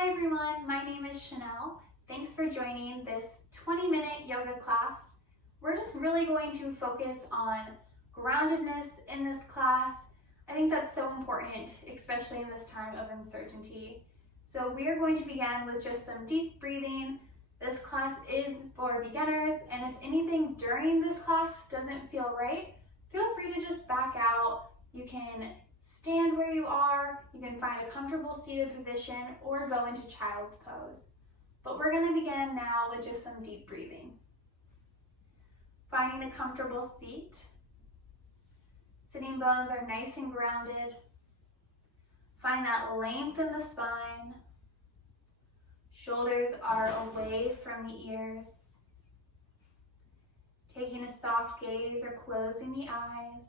Hi everyone, my name is Chanel. Thanks for joining this 20-minute yoga class. We're just really going to focus on groundedness in this class. I think that's so important, especially in this time of uncertainty. So we are going to begin with just some deep breathing. This class is for beginners, and if anything during this class doesn't feel right, feel free to just back out. You can stand where you are, you can find a comfortable seated position, or go into child's pose. But we're going to begin now with just some deep breathing. Finding a comfortable seat. Sitting bones are nice and grounded. Find that length in the spine. Shoulders are away from the ears. Taking a soft gaze or closing the eyes.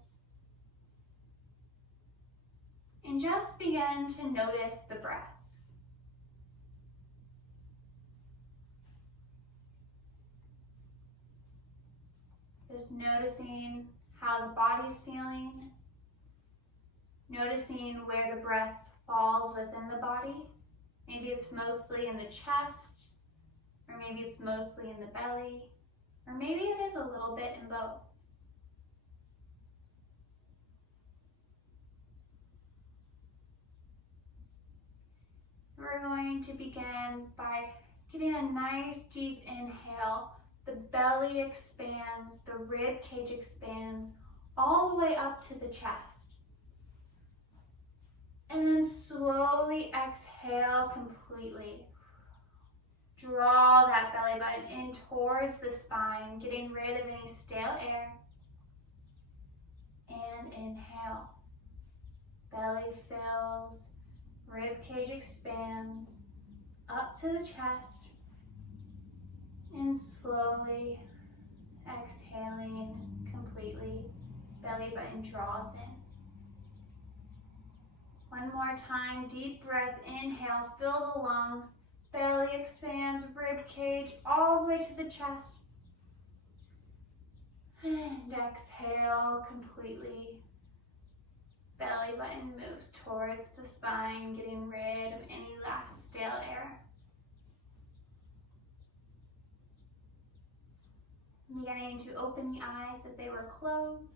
And just begin to notice the breath. Just noticing how the body's feeling. Noticing where the breath falls within the body. Maybe it's mostly in the chest, or maybe it's mostly in the belly, or maybe it is a little bit in both. We're going to begin by getting a nice deep inhale. The belly expands, the rib cage expands all the way up to the chest. And then slowly exhale completely. Draw that belly button in towards the spine, getting rid of any stale air. And inhale. Belly fills. Rib cage expands up to the chest, and slowly exhaling completely, belly button draws in. One more time, deep breath, inhale, fill the lungs, belly expands, rib cage all the way to the chest, and exhale completely. Belly button moves towards the spine, getting rid of any last stale air. Beginning to open the eyes if they were closed.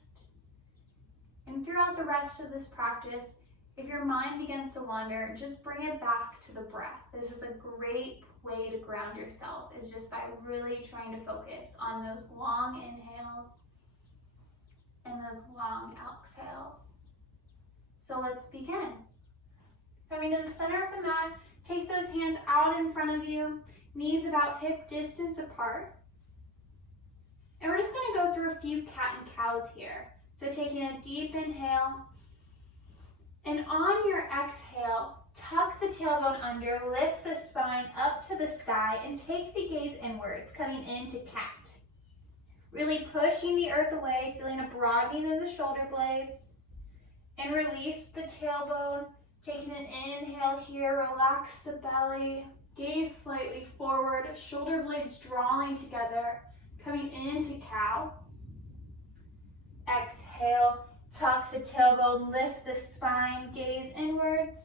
And throughout the rest of this practice, if your mind begins to wander, just bring it back to the breath. This is a great way to ground yourself, is just by really trying to focus on those long inhales and those long exhales. So let's begin. Coming to the center of the mat, take those hands out in front of you, knees about hip distance apart. And we're just going to go through a few cat and cows here. So taking a deep inhale, and on your exhale, tuck the tailbone under, lift the spine up to the sky, and take the gaze inwards, coming into cat. Really pushing the earth away, feeling a broadening in the shoulder blades. And release the tailbone, taking an inhale here, relax the belly, gaze slightly forward, shoulder blades drawing together, coming into cow. Exhale, tuck the tailbone, lift the spine, gaze inwards.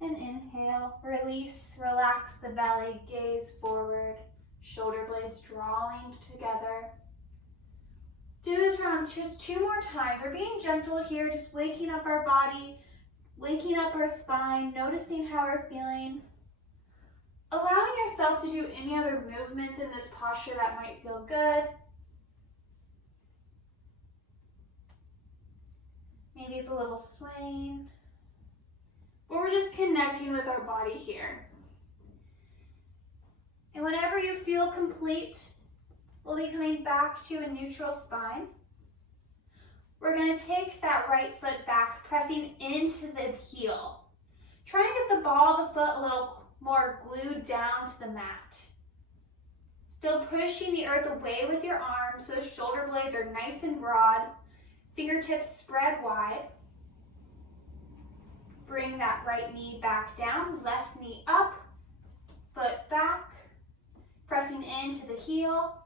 And inhale, release, relax the belly, gaze forward, shoulder blades drawing together. Do this round just 2 more times. We're being gentle here, just waking up our body, waking up our spine, noticing how we're feeling. Allowing yourself to do any other movements in this posture that might feel good. Maybe it's a little swaying. But we're just connecting with our body here. And whenever you feel complete, we'll be coming back to a neutral spine. We're going to take that right foot back, pressing into the heel. Try and get the ball of the foot a little more glued down to the mat. Still pushing the earth away with your arms. Those shoulder blades are nice and broad. Fingertips spread wide. Bring that right knee back down, left knee up, foot back, pressing into the heel.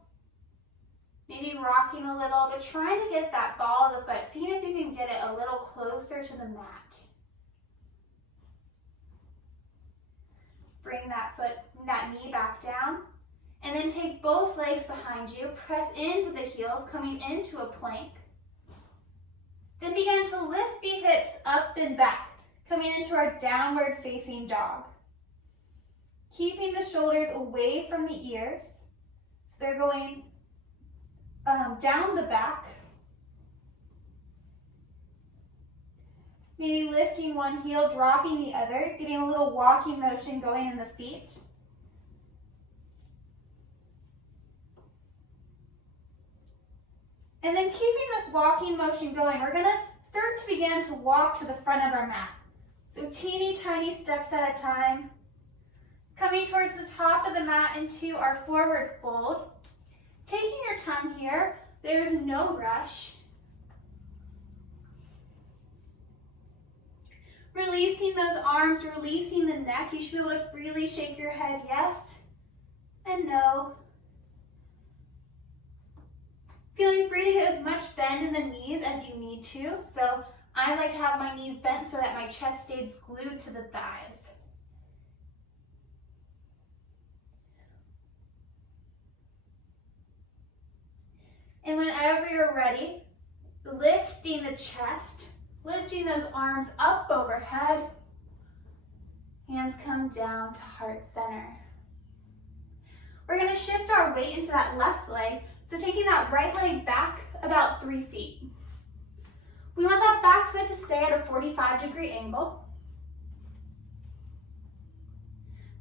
Maybe rocking a little, but trying to get that ball of the foot, seeing if you can get it a little closer to the mat. bring that knee back down. And then take both legs behind you, press into the heels, coming into a plank. Then begin to lift the hips up and back, coming into our downward facing dog. Keeping the shoulders away from the ears, so they're going down the back. Maybe lifting one heel, dropping the other, getting a little walking motion going in the feet. And then keeping this walking motion going, we're going to start to begin to walk to the front of our mat. So teeny tiny steps at a time. Coming towards the top of the mat into our forward fold. Taking your time here, there's no rush. Releasing those arms, releasing the neck. You should be able to freely shake your head yes and no. Feeling free to get as much bend in the knees as you need to. So I like to have my knees bent so that my chest stays glued to the thighs. And whenever you're ready, lifting the chest, lifting those arms up overhead. Hands come down to heart center. We're going to shift our weight into that left leg. So taking that right leg back about 3 feet. We want that back foot to stay at a 45-degree angle.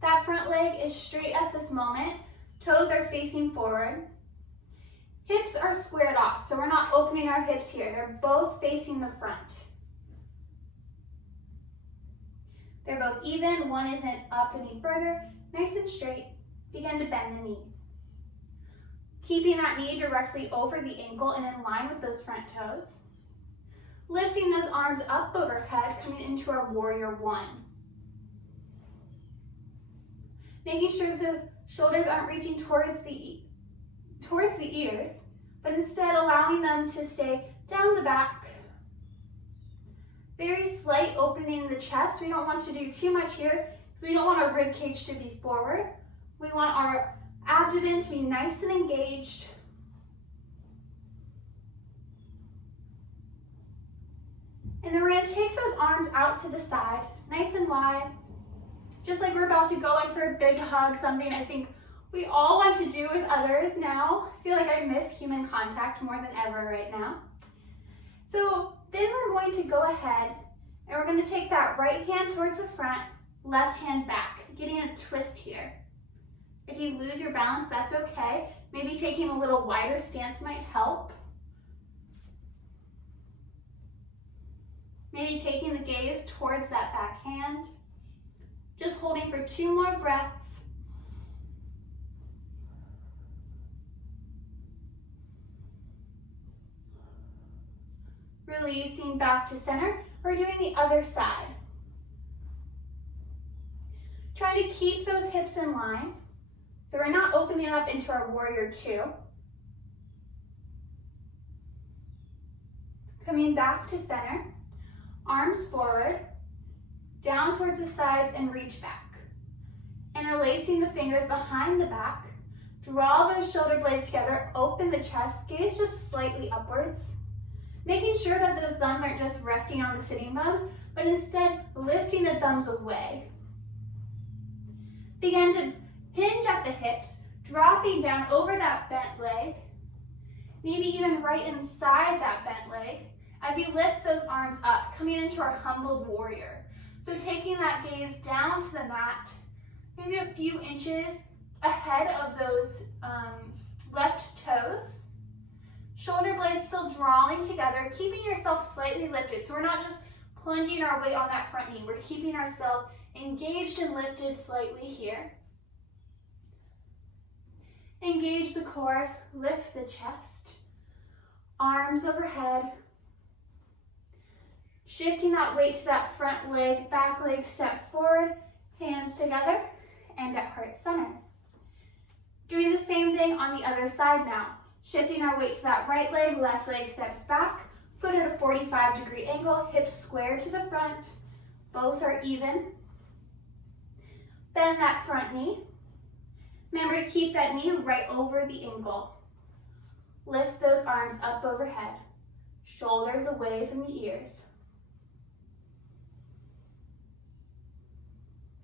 That front leg is straight at this moment. Toes are facing forward. Hips are squared off, so we're not opening our hips here. They're both facing the front. They're both even. One isn't up any further. Nice and straight. Begin to bend the knee. Keeping that knee directly over the ankle and in line with those front toes. Lifting those arms up overhead, coming into our warrior one. Making sure the shoulders aren't reaching towards the ears, but instead allowing them to stay down the back. Very slight opening in the chest. We don't want to do too much here, so we don't want our rib cage to be forward. We want our abdomen to be nice and engaged. And then we're going to take those arms out to the side, nice and wide. Just like we're about to go in for a big hug, something I think we all want to do with others now. I feel like I miss human contact more than ever right now. So then we're going to go ahead and we're going to take that right hand towards the front, left hand back, getting a twist here. If you lose your balance, that's okay. Maybe taking a little wider stance might help. Maybe taking the gaze towards that back hand. Just holding for 2 more breaths. Releasing back to center. We're doing the other side. Trying to keep those hips in line. So we're not opening up into our warrior two. Coming back to center. Arms forward. Down towards the sides and reach back. Interlacing the fingers behind the back. Draw those shoulder blades together. Open the chest. Gaze just slightly upwards. Making sure that those thumbs aren't just resting on the sitting bones, but instead lifting the thumbs away. Begin to hinge at the hips, dropping down over that bent leg, maybe even right inside that bent leg, as you lift those arms up, coming into our humbled warrior. So taking that gaze down to the mat, maybe a few inches ahead of those left toes. Shoulder blades still drawing together, keeping yourself slightly lifted. So we're not just plunging our weight on that front knee. We're keeping ourselves engaged and lifted slightly here. Engage the core, lift the chest, arms overhead. Shifting that weight to that front leg, back leg, step forward, hands together, and at heart center. Doing the same thing on the other side now. Shifting our weight to that right leg, left leg steps back, foot at a 45-degree angle, hips square to the front, both are even. Bend that front knee. Remember to keep that knee right over the ankle. Lift those arms up overhead, shoulders away from the ears.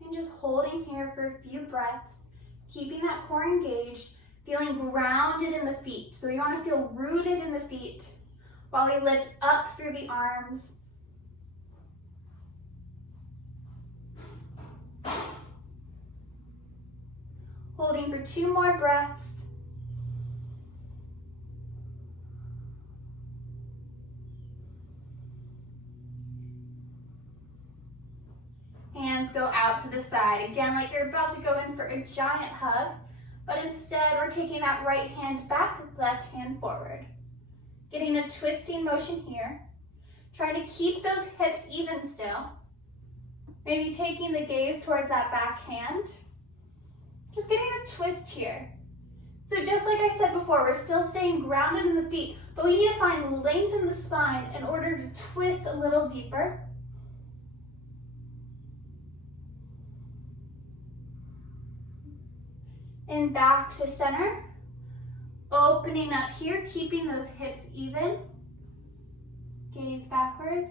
And just holding here for a few breaths, keeping that core engaged, feeling grounded in the feet. So we want to feel rooted in the feet while we lift up through the arms. Holding for 2 more breaths. Hands go out to the side. Again, like you're about to go in for a giant hug, but instead we're taking that right hand back, left hand forward. Getting a twisting motion here. Trying to keep those hips even still. Maybe taking the gaze towards that back hand. Just getting a twist here. So just like I said before, we're still staying grounded in the feet, but we need to find length in the spine in order to twist a little deeper. And back to center. Opening up here, keeping those hips even. Gaze backwards.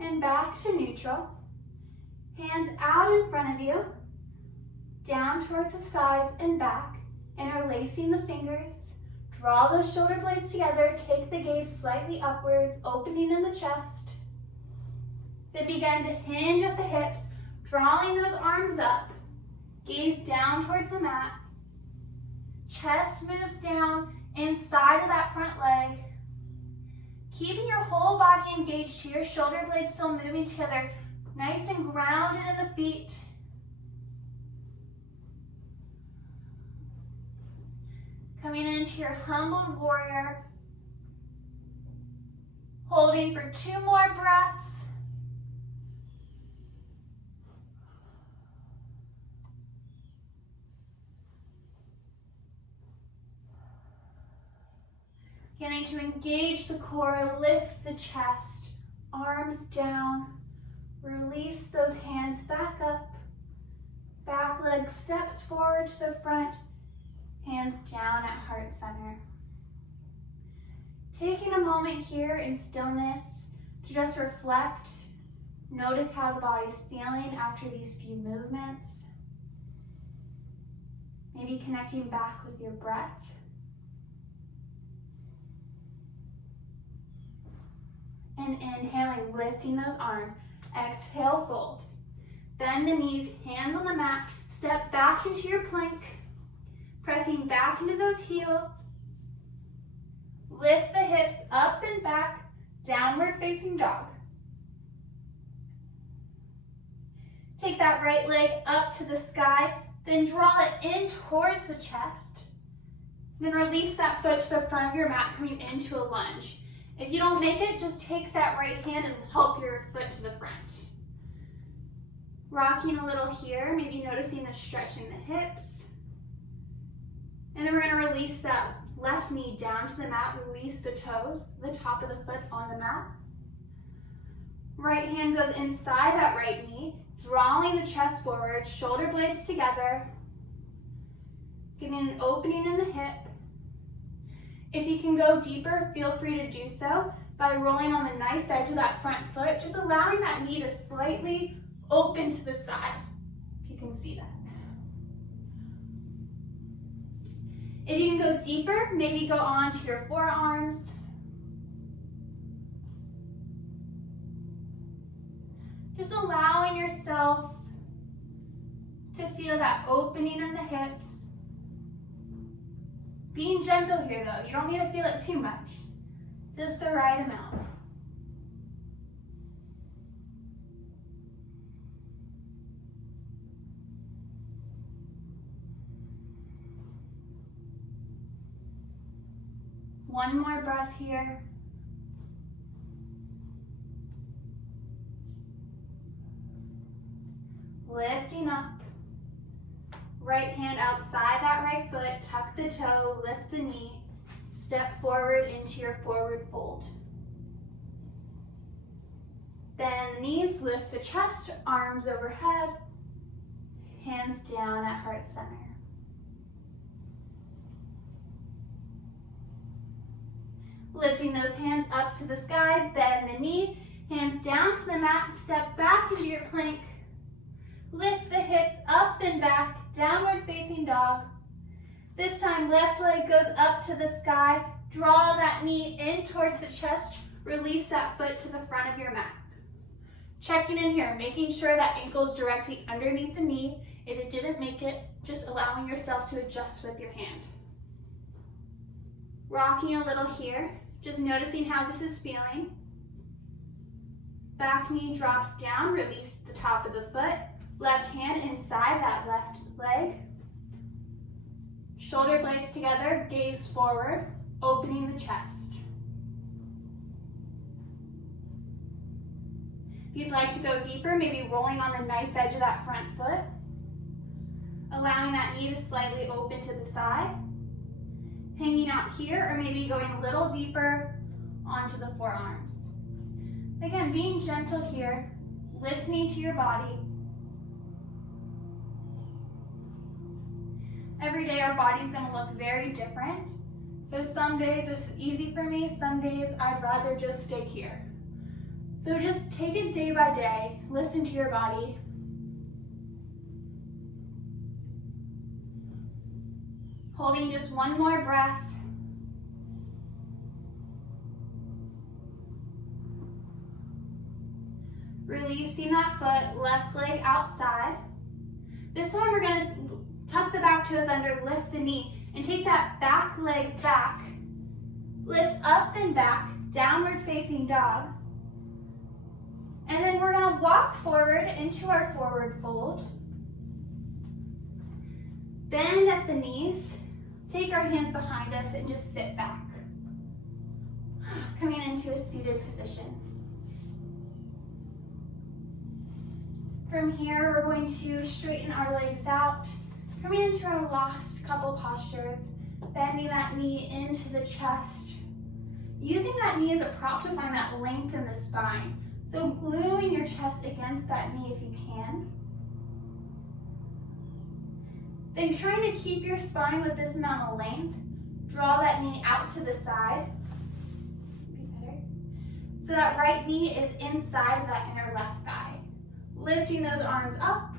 And back to neutral. Hands out in front of you, down towards the sides and back, interlacing the fingers. Draw those shoulder blades together, take the gaze slightly upwards, opening in the chest. Then begin to hinge at the hips, drawing those arms up. Gaze down towards the mat. Chest moves down inside of that front leg. Keeping your whole body engaged here, shoulder blades still moving together, nice and grounded in the feet. Coming into your humbled warrior. Holding for 2 more breaths. Beginning to engage the core, lift the chest, arms down, release those hands back up, back leg steps forward to the front, hands down at heart center. Taking a moment here in stillness to just reflect, notice how the body's feeling after these few movements. Maybe connecting back with your breath. And inhaling, lifting those arms. Exhale, fold. Bend the knees, hands on the mat. Step back into your plank. Pressing back into those heels. Lift the hips up and back, downward facing dog. Take that right leg up to the sky, then draw it in towards the chest. Then release that foot to the front of your mat, coming into a lunge. If you don't make it, just take that right hand and help your foot to the front. Rocking a little here, maybe noticing the stretch in the hips. And then we're going to release that left knee down to the mat, release the toes, the top of the foot on the mat. Right hand goes inside that right knee, drawing the chest forward, shoulder blades together. Getting an opening in the hip. If you can go deeper, feel free to do so by rolling on the knife edge of that front foot, just allowing that knee to slightly open to the side, if you can see that. If you can go deeper, maybe go on to your forearms. Just allowing yourself to feel that opening in the hips. Being gentle here though, you don't need to feel it too much. Just the right amount. One more breath here. Lifting up. Right hand outside that right foot, tuck the toe, lift the knee. step forward into your forward fold. Bend the knees, lift the chest, arms overhead, hands down at heart center. Lifting those hands up to the sky, bend the knee, hands down to the mat, step back into your plank. Lift the hips up and back, downward facing dog. This time, left leg goes up to the sky. Draw that knee in towards the chest. Release that foot to the front of your mat. Checking in here, making sure that ankle is directly underneath the knee. If it didn't make it, just allowing yourself to adjust with your hand. Rocking a little here, just noticing how this is feeling. Back knee drops down, release the top of the foot. Left hand inside that left leg. Shoulder blades together, gaze forward, opening the chest. If you'd like to go deeper, maybe rolling on the knife edge of that front foot. Allowing that knee to slightly open to the side. Hanging out here, or maybe going a little deeper onto the forearms. Again, being gentle here, listening to your body. Every day our body's gonna look very different. So some days this is easy for me, some days I'd rather just stay here. So just take it day by day, listen to your body. Holding just one more breath. Releasing that foot, left leg outside. This time we're gonna tuck the back toes under, lift the knee, and take that back leg back. Lift up and back, downward facing dog. And then we're gonna walk forward into our forward fold. Bend at the knees. Take our hands behind us and just sit back. Coming into a seated position. From here, we're going to straighten our legs out. Coming into our last couple postures, bending that knee into the chest. Using that knee as a prop to find that length in the spine. So gluing your chest against that knee if you can. Then trying to keep your spine with this amount of length. Draw that knee out to the side. So that right knee is inside of that inner left thigh. Lifting those arms up.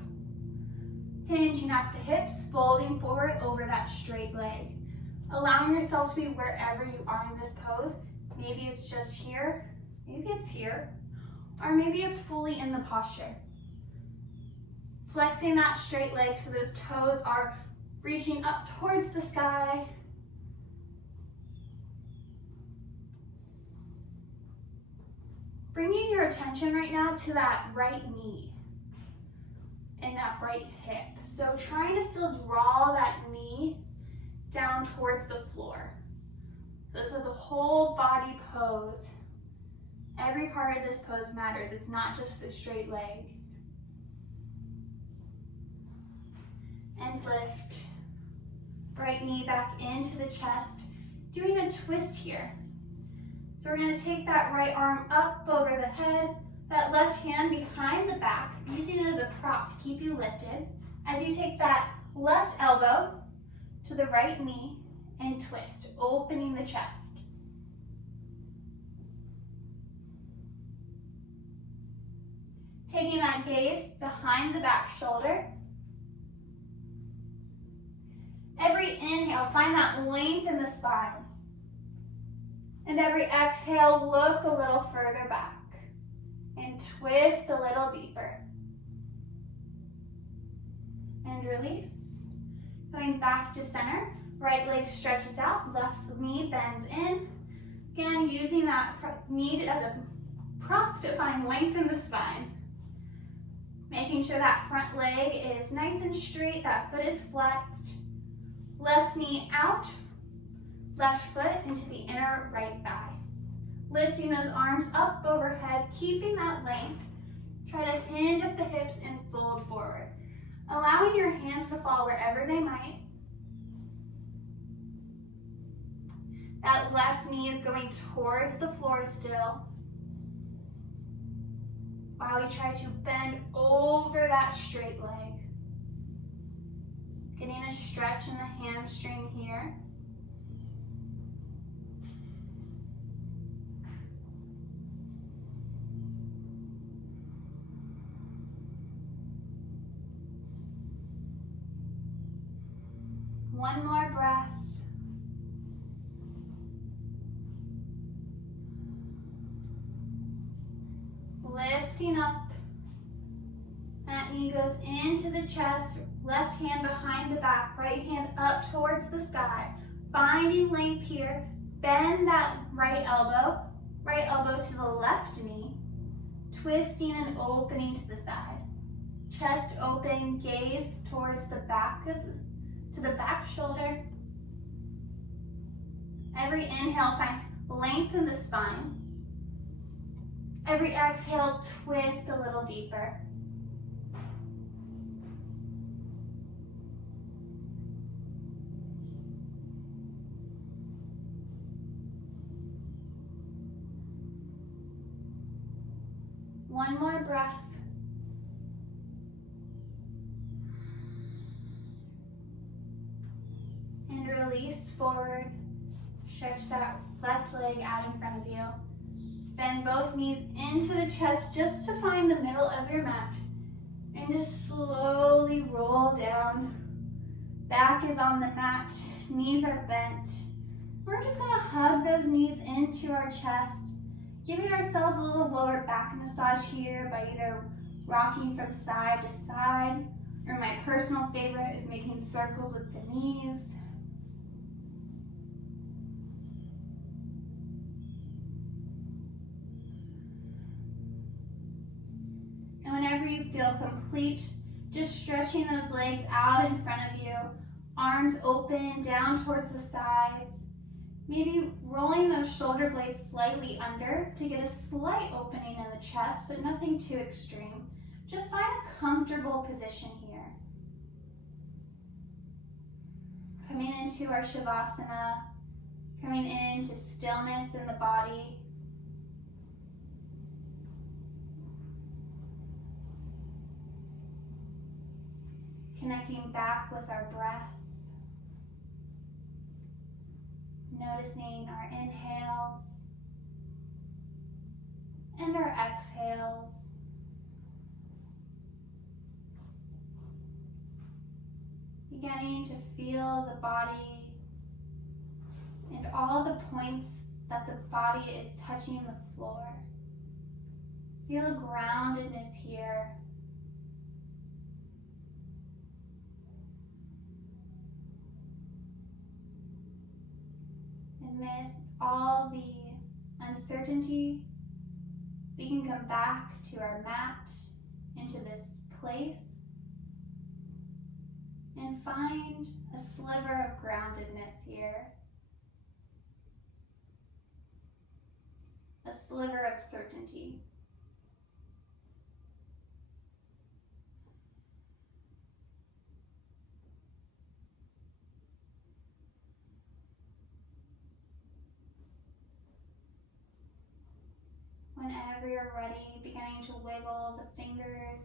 Hinging at the hips, folding forward over that straight leg. Allowing yourself to be wherever you are in this pose. Maybe it's just here, maybe it's here, or maybe it's fully in the posture. Flexing that straight leg so those toes are reaching up towards the sky. Bringing your attention right now to that right knee and that right hip. So trying to still draw that knee down towards the floor. So this is a whole body pose. Every part of this pose matters. It's not just the straight leg. And lift. Right knee back into the chest. Doing a twist here. So we're going to take that right arm up over the head, that left hand behind the back, using it as a prop to keep you lifted. As you take that left elbow to the right knee and twist, opening the chest. Taking that gaze behind the back shoulder. Every inhale, find that length in the spine. And every exhale, look a little further back and twist a little deeper. And release. Going back to center, right leg stretches out, left knee bends in. Again, using that knee as a prop to find length in the spine. Making sure that front leg is nice and straight, that foot is flexed. Left knee out. Left foot into the inner right thigh. Lifting those arms up overhead, keeping that length. Try to hinge at the hips and fold forward. Allowing your hands to fall wherever they might. That left knee is going towards the floor still, while we try to bend over that straight leg. Getting a stretch in the hamstring here. One more breath. Lifting up. That knee goes into the chest, left hand behind the back, right hand up towards the sky. Finding length here. Bend that right elbow to the left knee. Twisting and opening to the side. Chest open, gaze towards the back to the back shoulder. Every inhale, find length in the spine. Every exhale, twist a little deeper. One more breath. And release forward. Stretch that left leg out in front of you. Bend both knees into the chest just to find the middle of your mat. And just slowly roll down. Back is on the mat. Knees are bent. We're just gonna hug those knees into our chest. Giving ourselves a little lower back massage here by either rocking from side to side, or my personal favorite is making circles with the knees. And whenever you feel complete, just stretching those legs out in front of you, arms open down towards the sides. Maybe rolling those shoulder blades slightly under to get a slight opening in the chest, but nothing too extreme. Just find a comfortable position here. Coming into our Shavasana, coming into stillness in the body. Connecting back with our breath. Noticing our inhales and our exhales. Beginning to feel the body and all the points that the body is touching the floor. Feel a groundedness here. Amidst all the uncertainty, we can come back to our mat, into this place, and find a sliver of groundedness here. A sliver of certainty. Whenever you're ready, beginning to wiggle the fingers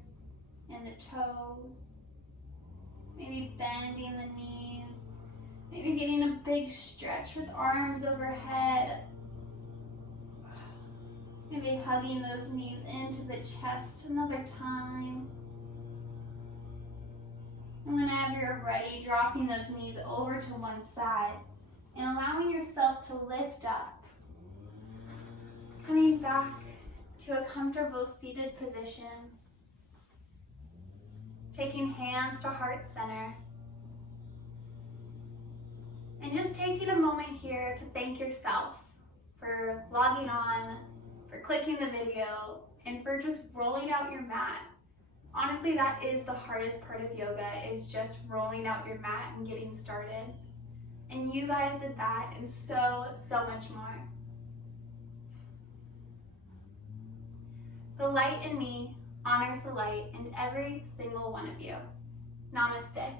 and the toes. Maybe bending the knees. Maybe getting a big stretch with arms overhead. Maybe hugging those knees into the chest another time. And whenever you're ready, dropping those knees over to one side and allowing yourself to lift up. Coming back to a comfortable seated position. Taking hands to heart center. And just taking a moment here to thank yourself for logging on, for clicking the video, and for just rolling out your mat. Honestly, that is the hardest part of yoga, is just rolling out your mat and getting started. And you guys did that and so much more. The light in me honors the light in every single one of you. Namaste.